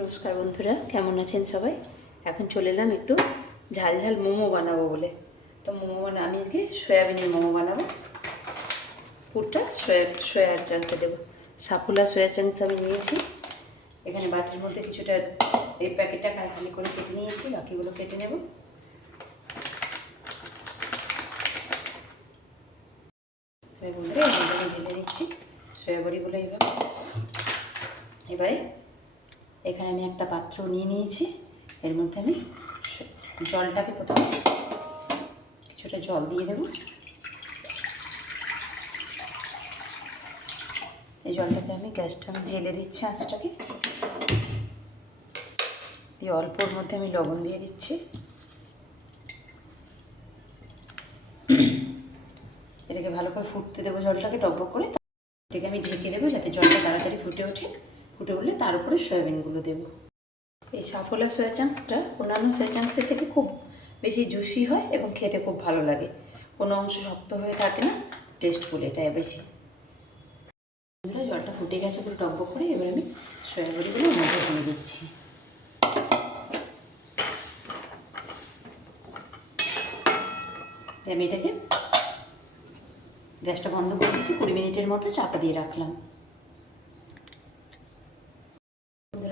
নমস্কার বন্ধুরা, কেমন আছেন সবাই? এখন চলে এলাম একটু ঝাল ঝাল মোমো বানাবো বলে। তো আমি আজকে সয়াবিনের মোমো বানাবো। পুরটা সয়ার চাংসে দেবো। সাফুলা সয়া চাংস আমি নিয়েছি। এখানে বাটির মধ্যে কিছুটা এই প্যাকেটটা খালি করে কেটে নিয়েছি, বাকিগুলো কেটে নেব। বন্ধুরা এইভাবে ঢেলে নিচ্ছি সয়া বড়িগুলো এইভাবে। এবারে এখানে আমি একটা পাত্র নিয়ে নিয়েছি। এর মধ্যে আমি জলটাকে প্রথমে কিছুটা জল দিয়ে দেব। এই জলটাকে আমি গ্যাসটা জ্বেলে দিচ্ছি, আঁচটাকে দিয়ে অল্পর মধ্যে আমি লবণ দিয়ে দিচ্ছি। এটাকে ভালো করে ফুটতে দেবো, জলটাকে টকবক করে। এটাকে আমি ঢেকে দেবো যাতে জলটা তাড়াতাড়ি ফুটে ওঠে। ফুটে উঠলে তার উপরে সয়াবিনগুলো দেবো। এই সাফোলা সয়া চাংসটা অন্যান্য সয়া চাংসের থেকে খুব বেশি জুসি হয় এবং খেতে খুব ভালো লাগে। কোনো অংশ শক্ত হয়ে থাকে না, টেস্টফুল এটাই বেশি। জলটা ফুটে গেছে পুরো টকবক করে। এবার আমি সয়া বড়িগুলো মধ্যে দিয়ে দিচ্ছি। আমি এটাকে গ্যাসটা বন্ধ করে দিচ্ছি, 20 মিনিটের মতো চাপা দিয়ে রাখলাম।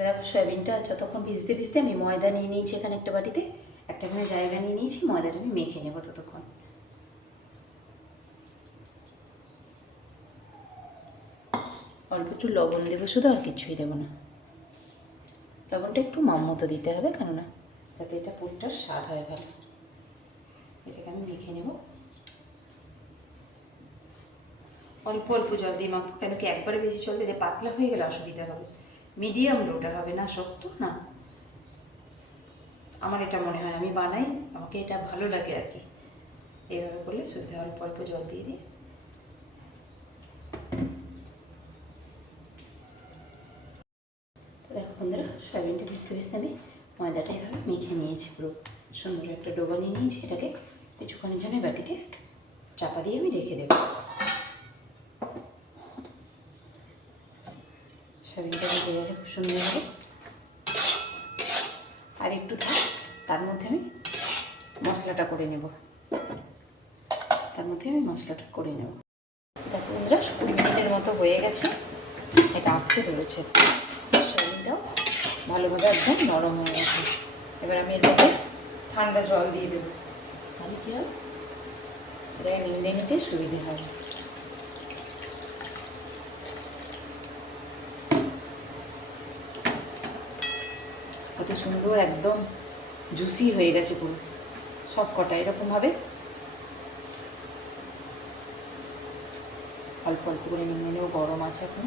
দেখো সয়াবিনটা যতক্ষণ ভিজতে ভিজতে আমি ময়দা নিয়ে নিয়েছি এখানে একটা বাটিতে, একটা এখানে জায়গা নিয়ে নিয়েছি। ময়দাটা আমি মেখে নেবো ততক্ষণ। অল্প একটু লবণ দেবো শুধু, আর কিছুই দেবো না। লবণটা একটু মামমতো দিতে হবে, কেননা যাতে এটা পুরটার স্বাদ হয় ভালো। এটাকে আমি মেখে নেব। অল্প অল্প জল দিয়ে মাখবো, কেন কি একবারে বেশি জল দিলে পাতলা হয়ে গেলে অসুবিধা হবে। মিডিয়াম রোটা হবে, না শক্ত না। আমার এটা মনে হয়, আমি বানাই, আমাকে এটা ভালো লাগে আর কি। এইভাবে করলে সুবিধা। অল্প অল্প জল দিয়ে দিই। তো দেখো বন্ধুরা, সয়াবিনটা ভিজতে ভিজতে আমি ময়দাটা এইভাবে মেখে নিয়েছি। পুরো সুন্দর একটা ডোবা নিয়ে নিয়েছি। এটাকে কিছুক্ষণের জন্য বাটিতে চাপা দিয়ে আমি রেখে দেবো। সয়াবিনটা ভেজে গেছে খুব সুন্দরভাবে। আর একটু থাক, তার মধ্যে আমি মশলাটা করে নেব। দেখো বন্ধুরা, 20 মিনিটের মতো হয়ে গেছে। এটা আটকে ধরেছে, সয়াবিনটাও ভালোভাবে একদম নরম হয়ে গেছে। এবার আমি এর মধ্যে ঠান্ডা জল দিয়ে দেবো। তাহলে কী হবে, এটাকে নিংড়ে নিতে সুবিধে হয়। কত সুন্দর একদম জুসি হয়ে গেছে পুরো সব কটা। এরকমভাবে অল্প অল্প করে নিয়ে নেব, গরম আছে এখন।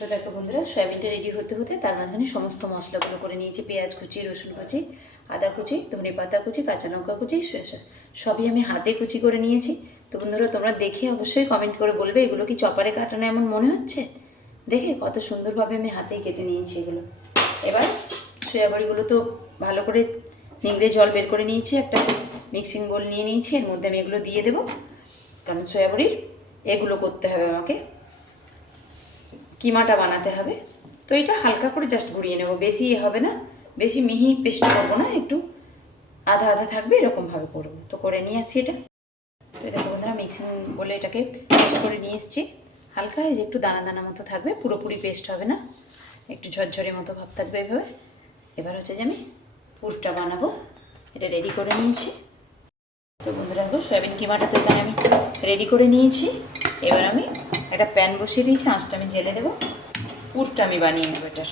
তো দেখো বন্ধুরা, সয়াবিনটা রেডি হতে হতে তার মাঝখানে সমস্ত মশলাগুলো করে নিয়েছি। পেঁয়াজ কুচি, রসুন কুচি, আদা কুচি, ধনে পাতা কুচি, কাঁচা লঙ্কা কুচি, সবই আমি হাতে কুচি করে নিয়েছি। তো বন্ধুরা, তোমরা দেখে অবশ্যই কমেন্ট করে বলবে এগুলো কি চপারে কাটানো এমন মনে হচ্ছে। দেখে কত সুন্দরভাবে আমি হাতেই কেটে নিয়েছি এগুলো। এবার সয়া বড়িগুলো তো ভালো করে নিংড়ে জল বের করে নিয়েছি। একটা মিক্সিং বোল নিয়ে নিয়েছি, এর মধ্যে আমি এগুলো দিয়ে দেবো। কারণ সয়া বড়ির এগুলো করতে হবে আমাকে, কিমাটা বানাতে হবে। তো এটা হালকা করে জাস্ট গুঁড়িয়ে নেব, বেশি হবে না, বেশি মিহি পেস্ট করবো না, একটু আধা আধা থাকবে এরকমভাবে করবো। তো করে নিয়ে আসছি এটা। তো দেখো বন্ধুরা, মিক্সিং বলে এটাকে পেস্ট করে নিয়ে এসেছি। হালকা যে একটু দানা দানা মতো থাকবে, পুরোপুরি পেস্ট হবে না, একটু ঝরঝরে মতো ভাব থাকবে এভাবে। এবার হচ্ছে যে আমি পুরটা বানাবো, এটা রেডি করে নিয়েছি। তো বন্ধুরা দেখো, সয়াবিন কিমাটা তো এখানে আমি রেডি করে নিয়েছি। এবার আমি একটা প্যান বসিয়ে দিয়েছি, আঁচটা আমি জেলে দেবো। পুরটা আমি বানিয়ে নেবো এটার।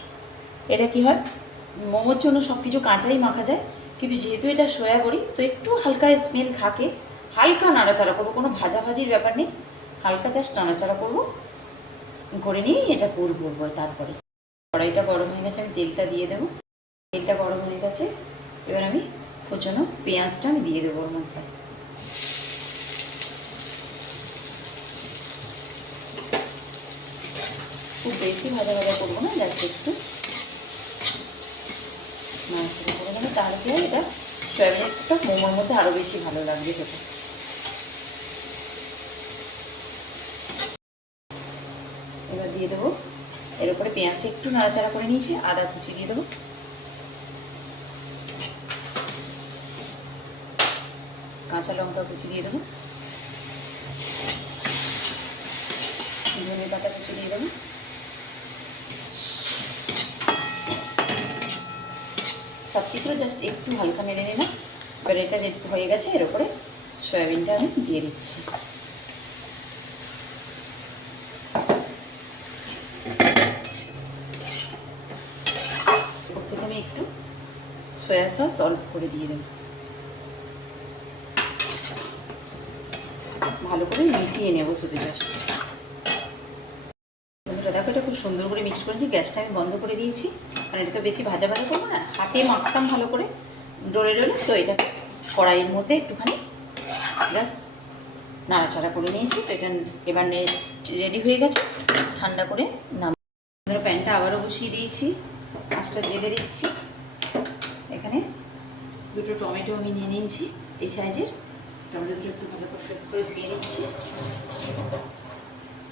এটা কি হয়, মোমোর জন্য সব কিছু কাঁচাই মাখা যায়, কিন্তু যেহেতু এটা সয়া বড়ি তো একটু হালকা স্মেল থাকে। হালকা নাড়াচাড়া করবো, কোনো ভাজাভাজির ব্যাপার নেই, হালকা জাস্ট নাড়াচাড়া করবো, করে নিয়ে এটা পুর করবো। তারপরে কড়াইটা গরম হয়ে গেছে, আমি তেলটা দিয়ে দেবো। তেলটা গরম হয়ে গেছে, এবার আমি কুচনো পেঁয়াজটা আমি দিয়ে দেবো ওর মধ্যে। বেশি ভাজা ভাজা করবো না, জাস্ট একটু নাড়াচাড়া করে নেবো। তাহলে কি হয়, এটা সয়াবিনটা মোমোর মধ্যে আরও বেশি ভালো লাগবে খেতে। এবার দিয়ে দেবো এর উপরে পেঁয়াজটা একটু নাড়াচাড়া করে নিয়েছি, আদা কুচি দিয়ে দেবো, কাঁচা লঙ্কা কুচি দিয়ে দেবো, ধনে পাতা কুচি দিয়ে দেবো, সব কিছু জাস্ট একটু হালকা নেড়ে নিলাম। এবার এটা রেডি হয়ে গেছে, এর উপরে সয়াবিনটা আমি দিয়ে দিচ্ছি। থেকে আমি একটু সয়া সস অল্প করে দিয়ে দেবো, ভালো করে মিশিয়ে নেবো শুধু জাস্ট। বন্ধুরা দেখো, এটা খুব সুন্দর করে মিক্স করেছি। গ্যাসটা আমি বন্ধ করে দিয়েছি, কারণ এটা তো বেশি ভাজা ভাজা করবো না, হাতে মাখতাম ভালো করে ডলে ডলে। তো এটা কড়াইয়ের মধ্যে একটুখানি জাস্ট নাড়াচাড়া করে নিয়েছি। তো এটা এবার রেডি হয়ে গেছে, ঠান্ডা করে নাম। প্যানটা আবারও বসিয়ে দিয়েছি, মাছটা জেলে দিচ্ছি। এখানে দুটো টমেটো আমি নিয়ে নিয়েছি, এই সাইজের টমেটো দুটো একটু ভালো করে ফ্রেশ করে ধুয়ে নিচ্ছি।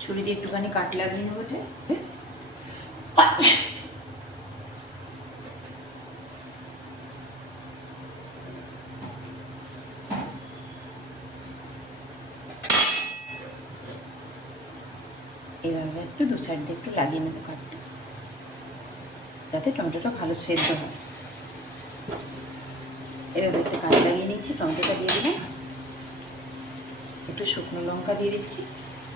ছুরি দিয়ে একটুখানি কাট লাগিয়ে নেবো। এইভাবে একটু দু সাইড দিয়ে একটু লাগিয়ে নেবো কাটটা, যাতে টমেটোটা ভালো সেদ্ধ হয়। এভাবে একটা কাট লাগিয়ে নিয়েছি, টমেটোটা দিয়ে দিলাম, একটু শুকনো লঙ্কা দিয়ে দিচ্ছি।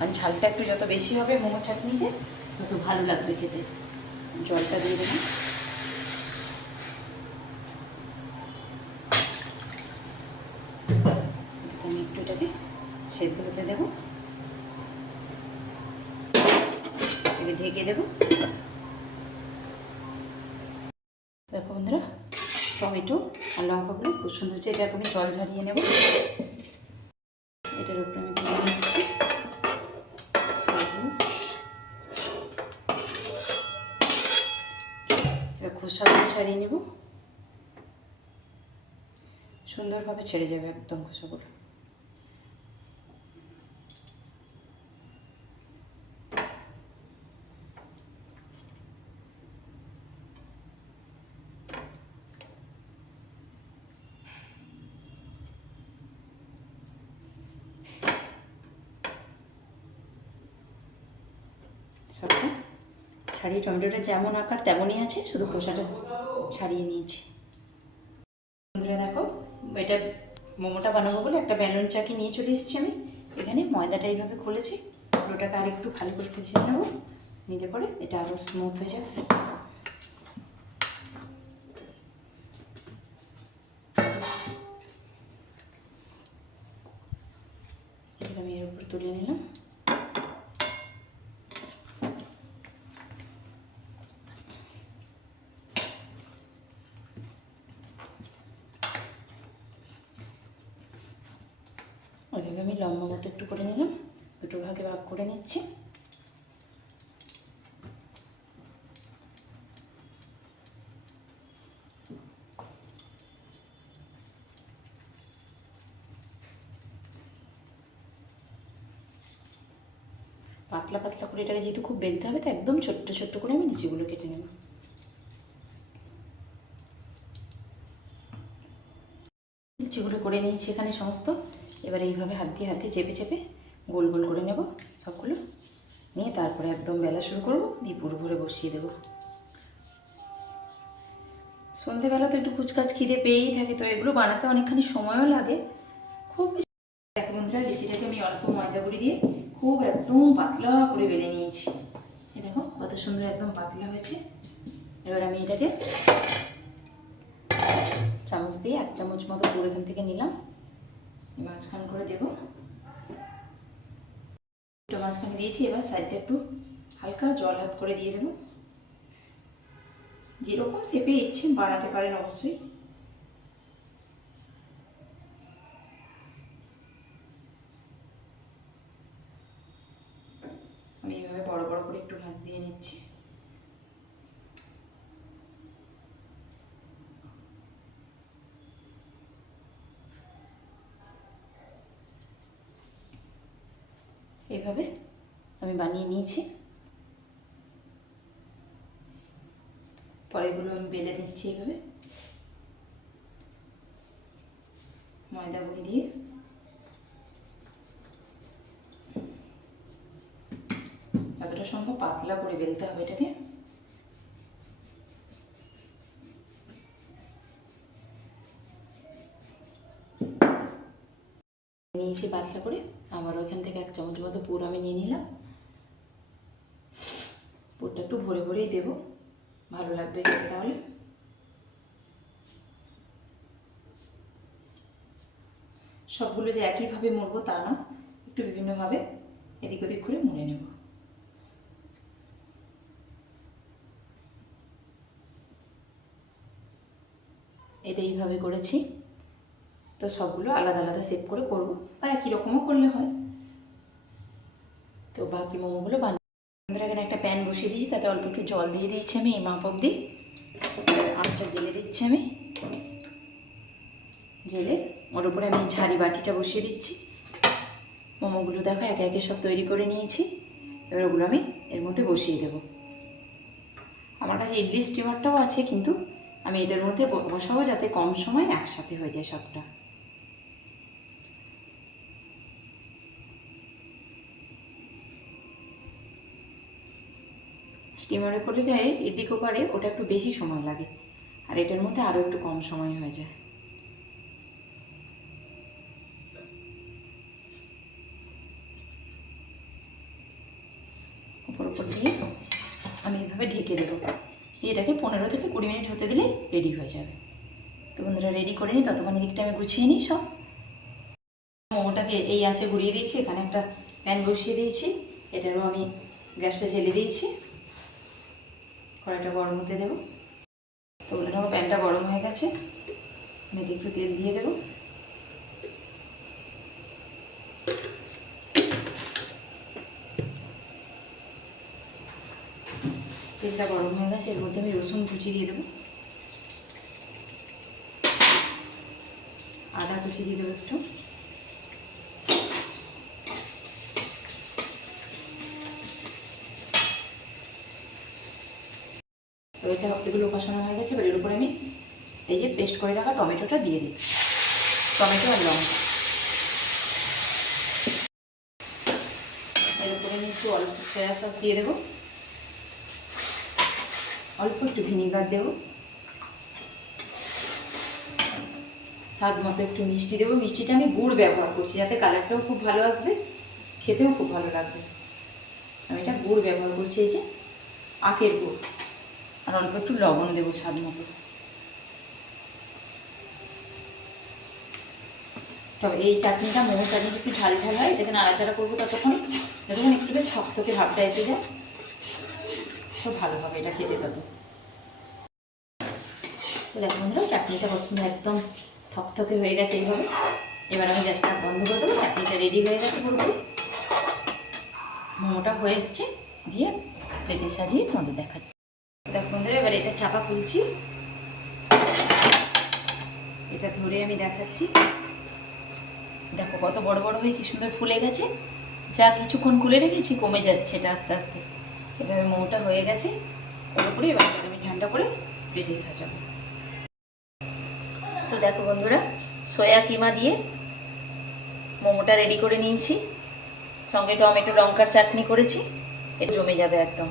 আর ঝালটা একটু যত বেশি হবে মোমো চাটনিতে তত ভালো লাগবে খেতে। জলটা দিয়ে দেবেন, আমি একটু এটাকে সেদ্ধ হতে দেবো, এবার ঢেকে দেবো। দেখো বন্ধুরা, টমেটো আর লঙ্কাগুলো খুব সুন্দর হচ্ছে। এটাকে আমি জল ঝরিয়ে নেব। এটার উপরে আমি দিয়ে নিচ্ছি এবার খোসাগুলো ছাড়িয়ে নেব, সুন্দরভাবে ছেড়ে যাবে একদম খোসাগুলো। সবটা ছাড়িয়ে, টমেটোটা যেমন আকার তেমনই আছে, শুধু খোসাটা ছাড়িয়ে নিয়েছি। বন্ধুরা দেখো, এটা মোমোটা বানাবো বলে একটা বেলুন চাকি নিয়ে চলে এসেছি আমি। এখানে ময়দাটা এইভাবে খুলেছি, ওটাকে আর একটু ভালো করে ফেঁচিয়ে নেবো, নিলে পরে এটা আরও স্মুথ হয়ে যাবে। এটা আমি এর উপর তুলে নিলাম। ওইভাবে আমি লম্বা মতো একটু করে নিলাম, দুটো ভাগে ভাগ করে নিচ্ছি। পাতলা পাতলা করে এটাকে যেহেতু খুব বেলতে হবে, তো একদম ছোট্ট ছোট্ট করে আমি লিচিগুলো কেটে নেব। লিচিগুলো করে নিয়েছি এখানে সমস্ত। এবার এইভাবে হাত দিয়ে চেপে চেপে গোল গোল করে নেব সবগুলো, নিয়ে তারপরে একদম বেলা শুরু করবো, দিয়ে পুরো ভরে বসিয়ে দেবো। সন্ধেবেলা তো একটু কুচকাচ খিদে পেয়েই থাকে, তো এগুলো বানাতে অনেকখানি সময়ও লাগে। খুব বেশি এক বন্ধুরা, লিচিটাকে আমি অল্প ময়দা গুঁড়ি দিয়ে খুব একদম পাতলা করে বেলে নিয়েছি। এই দেখো কত সুন্দর একদম পাতলা হয়েছে। এবার আমি এটাকে চামচ দিয়ে 1 চামচ মতো পুরো এখান থেকে নিলাম, মাঝখান করে দেবো। একটু মাঝখানে দিয়েছি, এবার সাইডটা একটু হালকা জল হাত করে দিয়ে দেবো। যেরকম শেপে ইচ্ছে বানাতে পারেন অবশ্যই। আমি এইভাবে বড় বড় করে একটু ভাঁজ দিয়ে নিচ্ছি। এইভাবে আমি বানিয়ে নিয়েছি। পরেরগুলো আমি বেলে নিচ্ছি এইভাবে ময়দা গুঁড়ি দিয়ে। যতটা সম্ভব পাতলা করে বেলতে হবে এটাকে। নিয়েছি পাতলা করে, আবার ওইখান থেকে 1 চামচ মতো পুর আমি নিয়ে নিলাম। পুরটা একটু ভরে ভরেই দেবো, ভালো লাগবে খেতে। তাহলে সবগুলো যে একইভাবে মুড়বো তা না, একটু বিভিন্নভাবে এদিক ওদিক করে মুড়ে নেব। এটা এইভাবে করেছি, তো সবগুলো আলাদা আলাদা শেপ করে করবো, বা একই রকমও করলে হয়। তো বাকি মোমোগুলো বানিয়ে এখানে একটা প্যান বসিয়ে দিয়েছি, তাতে অল্প একটু জল দিয়ে দিয়েছি আমি এই মাপ অবধি। আঁচটা জেলে দিচ্ছি আমি, জেলে ওর উপরে আমি ঝাড়ি বাটিটা বসিয়ে দিচ্ছি। মোমোগুলো দেখো একে একে সব তৈরি করে নিয়েছি। এবার ওগুলো আমি এর মধ্যে বসিয়ে দেব। আমার কাছে ইডলি স্টিমারটাও আছে, কিন্তু আমি এটার মধ্যে বসাবো যাতে কম সময় একসাথে হয়ে যায় সবটা। স্টিমারে করলে গায়ে ইডলি কুকারে ওটা একটু বেশি সময় লাগে, আর এটার মধ্যে আরও একটু কম সময় হয়ে যায়। উপর উপর দিয়ে আমি এভাবে ঢেকে দেবো, দিয়ে এটাকে 15 থেকে 20 মিনিট হতে দিলে রেডি হয়ে যাবে। তো বন্ধুরা রেডি করে নিই, ততক্ষণ দিকটা আমি গুছিয়ে নিই সব। মোমোটাকে এই আঁচে ঘুরিয়ে দিয়েছি, এখানে একটা প্যান বসিয়ে দিয়েছি, এটারও আমি গ্যাসটা জ্বেলে দিয়েছি। কড়াইটা গরম হতে দেবো। তো বন্ধুরা আমার প্যানটা গরম হয়ে গেছে, আমি একটু তেল দিয়ে দেবো। তেলটা গরম হয়ে গেছে, এর মধ্যে আমি রসুন কুচি দিয়ে দেবো, আদা কুচি দিয়ে দেবো একটু, তো এগুলো কষানো হয়ে গেছে। এবার এর উপরে আমি এই যে পেস্ট করে রাখা টমেটোটা দিয়ে দিচ্ছি, টমেটো আর লঙ্কা। এর উপরে আমি একটু অল্প সয়া সস দিয়ে দেবো, অল্প একটু ভিনিগার দেবো, স্বাদ মতো একটু মিষ্টি দেবো। মিষ্টিটা আমি গুড় ব্যবহার করছি, যাতে কালারটাও খুব ভালো আসবে, খেতেও খুব ভালো লাগবে। আমি এটা গুড় ব্যবহার করছি, এই যে আখের গুড়। আর অল্প একটু লবণ দেবো স্বাদ মতো। তবে এই চাটনিটা, মোমো চাটনিটা একটু ঝাল ঝাল হয়, এটাকে নাড়াচাড়া করবো যতক্ষণ একটু বেশ থকথকে ভাবটা এসে যায়, খুব ভালো হবে এটা খেতে তত। তো দেখো বন্ধুরা চাটনিটা পছন্দ একদম থকথকে হয়ে গেছে এইভাবে। এবার আমি গ্যাসটা বন্ধ করে দেবো, চাটনিটা রেডি হয়ে গেছে পুরোপুরি। মোমোটা হয়ে এসছে, দিয়ে প্লেটে সাজিয়ে তোমাদের দেখাচ্ছি। দেখো বন্ধুরা এবার এটা চাপা খুলছি, এটা ধরে আমি দেখাচ্ছি। দেখো কত বড় বড় হয়ে কি সুন্দর ফুলে গেছে, যা কিছুক্ষণ খুলে রেখেছি কমে যাচ্ছে এটা আস্তে আস্তে। এভাবে মোমোটা হয়ে গেছে পুরোপুরি। এবার আমি ঠান্ডা করে প্লেটে সাজাবো। তো দেখো বন্ধুরা সয়া কিমা দিয়ে মোমোটা রেডি করে নিয়েছি, সঙ্গে টমেটো লঙ্কার চাটনি করেছি, এটা জমে যাবে একদম।